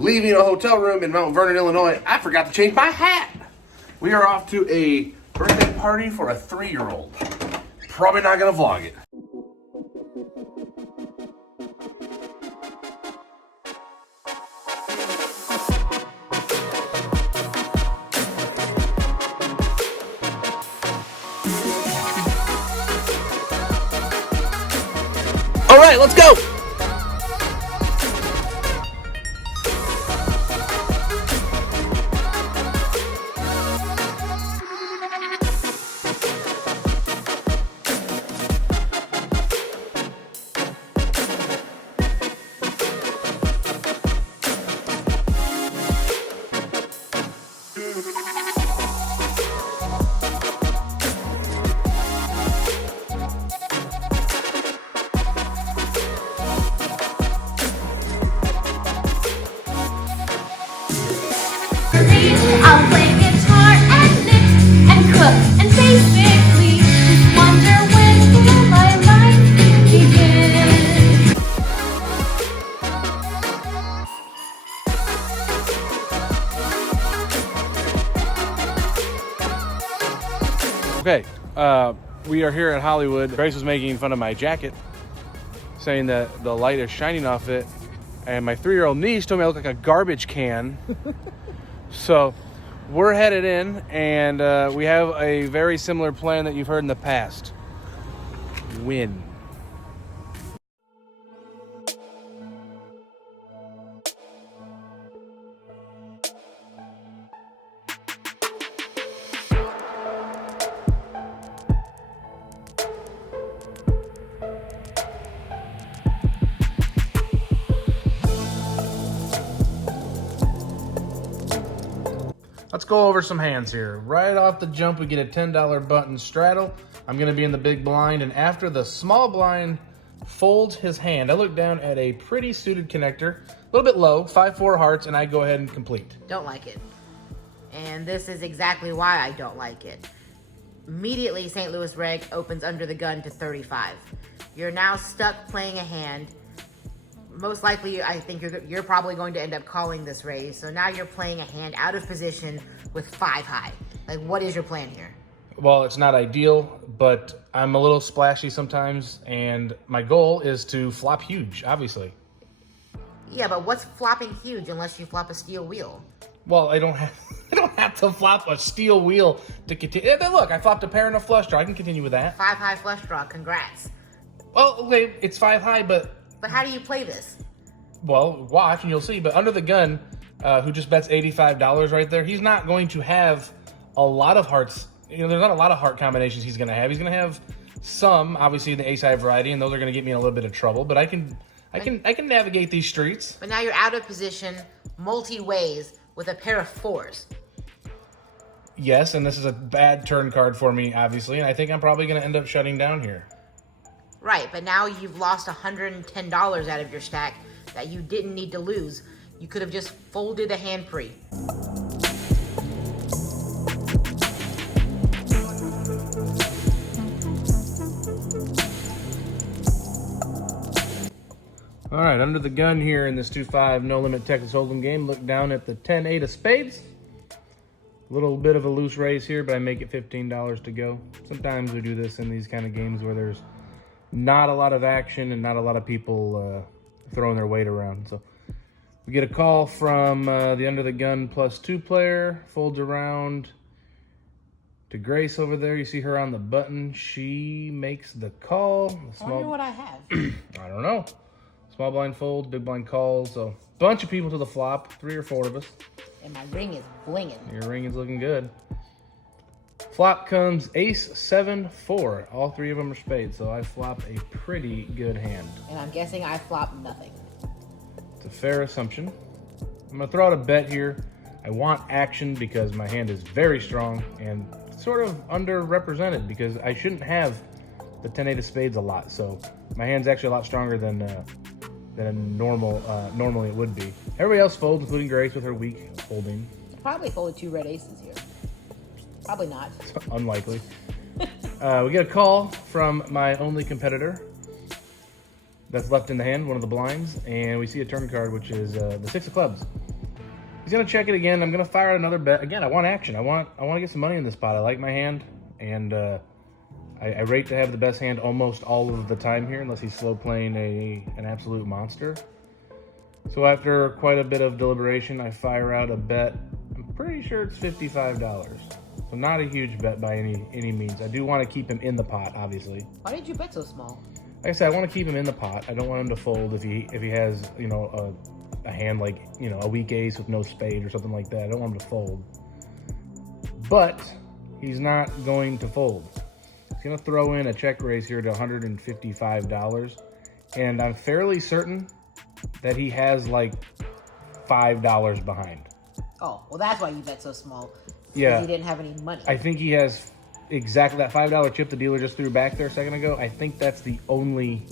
leaving a hotel room in Mount Vernon, Illinois, I forgot to change my hat. We are off to a birthday party for a 3-year-old. Probably not gonna vlog it. All right, let's go. I'll play guitar and knit and cook and basically just wonder when will my life begin. Okay, we are here at Hollywood. Grace was making fun of my jacket, saying that the light is shining off it, and my 3-year-old niece told me I look like a garbage can. So we're headed in, and we have a very similar plan that you've heard in the past. Win. Let's go over some hands here. Right off the jump, we get a $10 button straddle. I'm gonna be in the big blind, and after the small blind folds his hand, I look down at a pretty suited connector, a little bit low, 5-4 hearts, and I go ahead and complete. Don't like it. And this is exactly why I don't like it. Immediately, St. Louis Reg opens under the gun to 35. You're now stuck playing a hand. Most likely, I think you're probably going to end up calling this raise. So now you're playing a hand out of position with 5 high. Like, what is your plan here? Well, it's not ideal, but I'm a little splashy sometimes, and my goal is to flop huge, obviously. Yeah, but what's flopping huge unless you flop a steel wheel? Well, I don't have to flop a steel wheel to continue. Look, I flopped a pair and a flush draw. I can continue with that. 5 high flush draw. Congrats. Well, okay, it's 5 high, but how do you play this? well, watch and you'll see. But under the gun, who just bets $85 right there, he's not going to have a lot of hearts. You know, there's not a lot of heart combinations he's going to have. He's going to have some, obviously, in the ace high variety, and those are going to get me in a little bit of trouble. But I can navigate these streets. But now you're out of position multi-ways with a pair of 4s. Yes, and this is a bad turn card for me, obviously, and I think I'm probably going to end up shutting down here. Right, but now you've lost $110 out of your stack that you didn't need to lose. You could have just folded a hand pre. All right, under the gun here in this 2-5 no-limit Texas Hold'em game, look down at the 10-8 of spades. A little bit of a loose raise here, but I make it $15 to go. Sometimes we do this in these kind of games where there's not a lot of action and not a lot of people throwing their weight around. So we get a call from the under the gun +2 player, folds around to Grace over there. You see her on the button. She makes the call. I wonder what I have. I don't know. Small blind folds, big blind calls. So bunch of people to the flop, 3 or 4 of us. And my ring is blinging. Your ring is looking good. Flop comes ace, 7, 4. All 3 of them are spades, so I flop a pretty good hand. And I'm guessing I flop nothing. It's a fair assumption. I'm gonna throw out a bet here. I want action because my hand is very strong and sort of underrepresented because I shouldn't have the 10-8 of spades a lot. So my hand's actually a lot stronger than a normally it would be. Everybody else folds, including Grace with her weak holding. Probably folded 2 red aces here. Probably not. Unlikely. We get a call from my only competitor that's left in the hand, one of the blinds, and we see a turn card, which is the 6 of clubs. He's gonna check it again. I'm gonna fire another bet. Again, I want action. I want to get some money in this pot. I like my hand, and I rate to have the best hand almost all of the time here, unless he's slow playing an absolute monster. So after quite a bit of deliberation, I fire out a bet. I'm pretty sure it's $55. So not a huge bet by any means. I do want to keep him in the pot, obviously. Why did you bet so small? Like I said, I want to keep him in the pot. I don't want him to fold if he has, you know, a hand like, you know, a weak ace with no spade or something like that. I don't want him to fold. But he's not going to fold. He's going to throw in a check raise here to $155. And I'm fairly certain that he has like $5 behind. Oh, well, that's why you bet so small. Yeah. He didn't have any money. I think he has exactly that $5 chip the dealer just threw back there a second ago. I think that's the only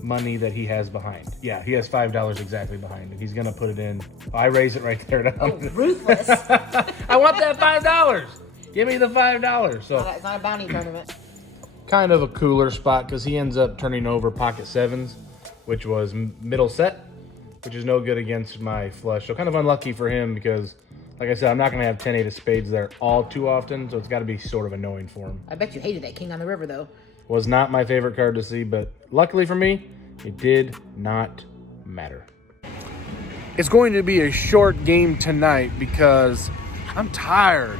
money that he has behind. Yeah, he has $5 exactly behind, and he's gonna put it in. I raise it right there. Oh, ruthless. I want that $5. Give me the $5. So It's not a bounty tournament. kind of a cooler spot because he ends up turning over pocket sevens, which was middle set, which is no good against my flush. So kind of unlucky for him because, like I said, I'm not going to have 10-8 of spades there all too often, so it's got to be sort of annoying for him. I bet you hated that king on the river, though. Was not my favorite card to see, but luckily for me, it did not matter. It's going to be a short game tonight because I'm tired.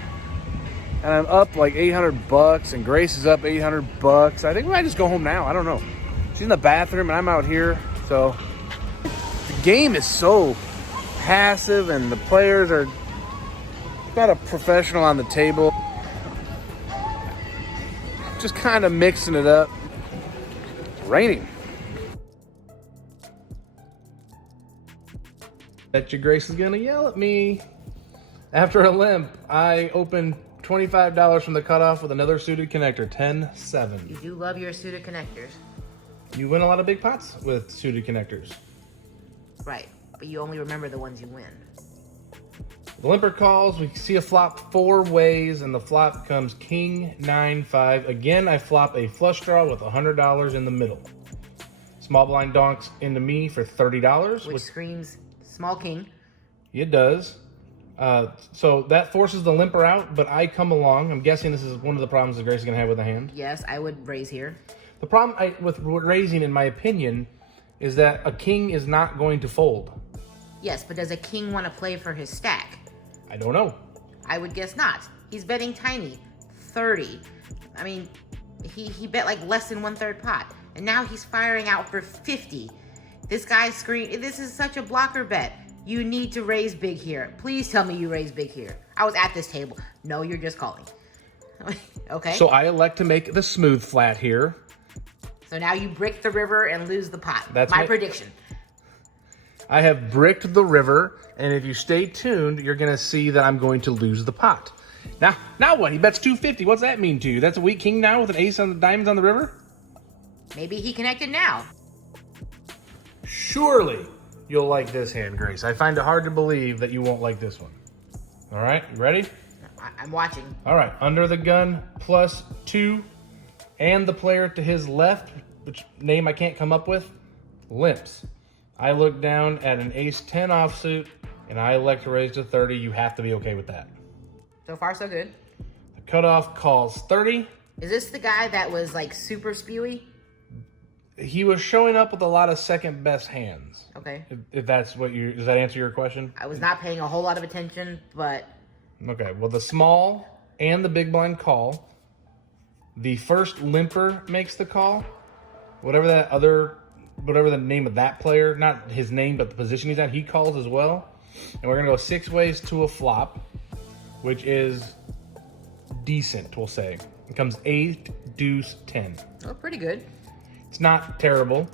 And I'm up like $800, and Grace is up $800. I think we might just go home now. I don't know. She's in the bathroom, and I'm out here. So the game is so passive, and the players are not a professional on the table. Just kind of mixing it up. Raining. Bet your Grace is gonna yell at me. After a limp, I opened $25 from the cutoff with another suited connector, 10-7. You do love your suited connectors. You win a lot of big pots with suited connectors. Right, but you only remember the ones you win. The limper calls, we see a flop 4 ways, and the flop comes king, 9-5. Again, I flop a flush draw with $100 in the middle. Small blind donks into me for $30. Which screams small king. It does. So that forces the limper out, but I come along. I'm guessing this is one of the problems that Grace is going to have with the hand. Yes, I would raise here. The problem with raising, in my opinion, is that a king is not going to fold. Yes, but does a king want to play for his stack? I don't know. I would guess not. He's betting tiny, 30. I mean, he bet like less than 1/3 pot, and now he's firing out for 50. This guy's screen. This is such a blocker bet. You need to raise big here. Please tell me you raise big here. I was at this table. No, you're just calling. Okay. So I elect to make the smooth flat here. So now you brick the river and lose the pot. That's my prediction. I have bricked the river, and if you stay tuned, you're going to see that I'm going to lose the pot. Now what? He bets 250. What's that mean to you? That's a weak king now with an ace on the diamonds on the river? Maybe he connected now. Surely you'll like this hand, Grace. I find it hard to believe that you won't like this one. All right, you ready? I'm watching. All right, under the gun, +2, and the player to his left, which name I can't come up with, limps. I look down at an ace-10 offsuit, and I elect to raise to 30. You have to be okay with that. So far, so good. The cutoff calls 30. Is this the guy that was like super spewy? He was showing up with a lot of second best hands. Okay. If that's what does that answer your question? I was not paying a whole lot of attention, but... Okay, well, the small and the big blind call. The first limper makes the call. Whatever the name of that player, not his name, but the position he's at, he calls as well. And we're going to go 6 ways to a flop, which is decent, we'll say. It comes 8, deuce, 10. Oh, pretty good. It's not terrible.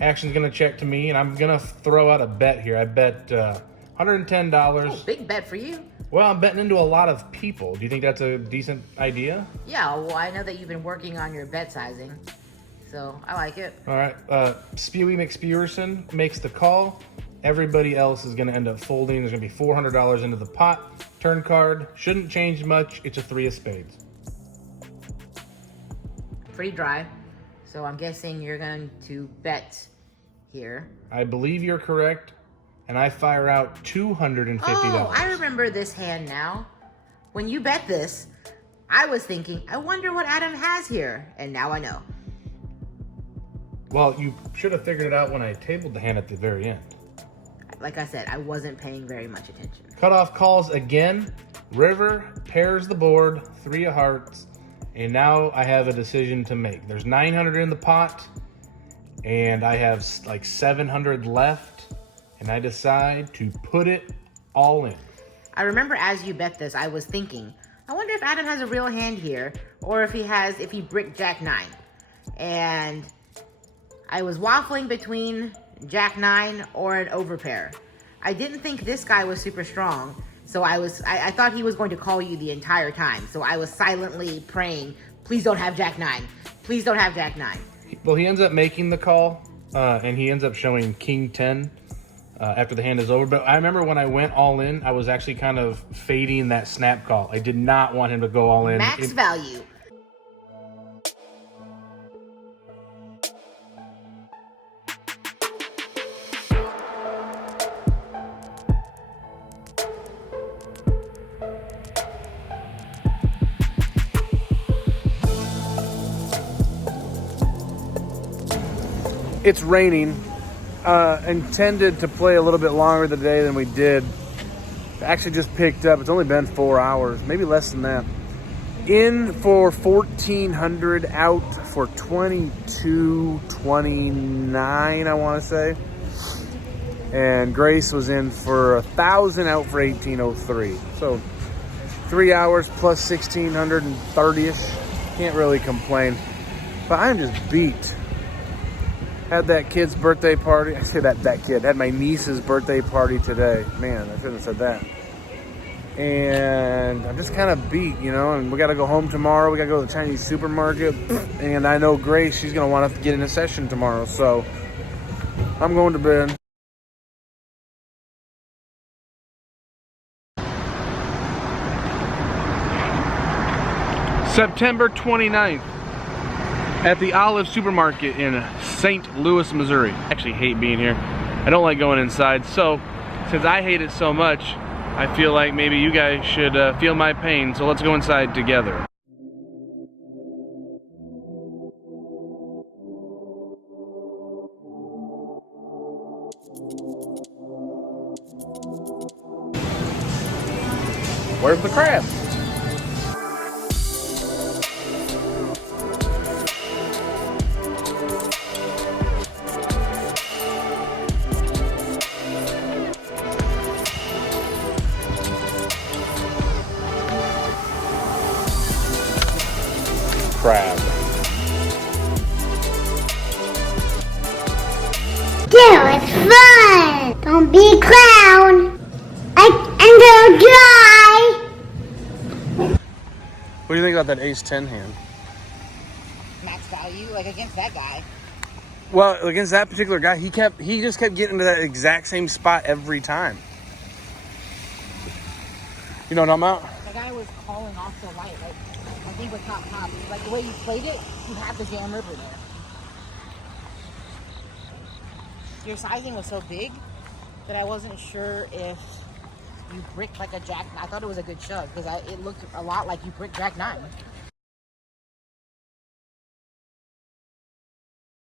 Action's going to check to me, and I'm going to throw out a bet here. I bet $110. Oh, big bet for you. Well, I'm betting into a lot of people. Do you think that's a decent idea? Yeah, well, I know that you've been working on your bet sizing, so I like it. All right. Spewy McSpewerson makes the call. Everybody else is going to end up folding. There's going to be $400 into the pot. Turn card. Shouldn't change much. It's a 3 of spades. Pretty dry. So I'm guessing you're going to bet here. I believe you're correct. and I fire out $250. Oh, I remember this hand now. When you bet this, I was thinking, I wonder what Adam has here, and now I know. Well, you should have figured it out when I tabled the hand at the very end. Like I said, I wasn't paying very much attention. Cutoff calls again. River pairs the board, 3 of hearts, and now I have a decision to make. There's 900 in the pot, and I have like 700 left, and I decide to put it all in. I remember as you bet this, I was thinking, I wonder if Adam has a real hand here, or if he bricked Jack 9. And I was waffling between Jack 9 or an overpair. I didn't think this guy was super strong, so I thought he was going to call you the entire time. So I was silently praying, please don't have Jack 9. Please don't have Jack 9. Well, he ends up making the call, and he ends up showing King 10 after the hand is over. But I remember when I went all in, I was actually kind of fading that snap call. I did not want him to go all in. Max value. It's raining. Intended to play a little bit longer today than we did. Actually just picked up. It's only been 4 hours, maybe less than that. In for 1,400, out for 22.29, I want to say. And Grace was in for 1,000, out for 18.03. So 3 hours plus 1,630-ish. Can't really complain. But I'm just beat. Had that kid's birthday party. I say that kid. Had my niece's birthday party today. Man, I shouldn't have said that. And I'm just kind of beat, you know. And we got to go home tomorrow. We got to go to the Chinese supermarket. And I know Grace, she's going to want to get in a session tomorrow. So I'm going to bed. September 29th. At the Olive Supermarket in St. Louis, Missouri. I actually hate being here. I don't like going inside. So, since I hate it so much, I feel like maybe you guys should feel my pain. So let's go inside together. Where's the crab? Crab. Dude, it's fun! Don't be a clown! I'm gonna die! What do you think about that ace-10 hand? Max value, like against that guy. Well, against that particular guy, he just kept getting to that exact same spot every time. You know what I'm talking about? The guy was calling off the light, like I think with top. Like the way you played it, you have the jam river there. Your sizing was so big that I wasn't sure if you bricked like a jack. I thought it was a good shove because it looked a lot like you bricked jack 9.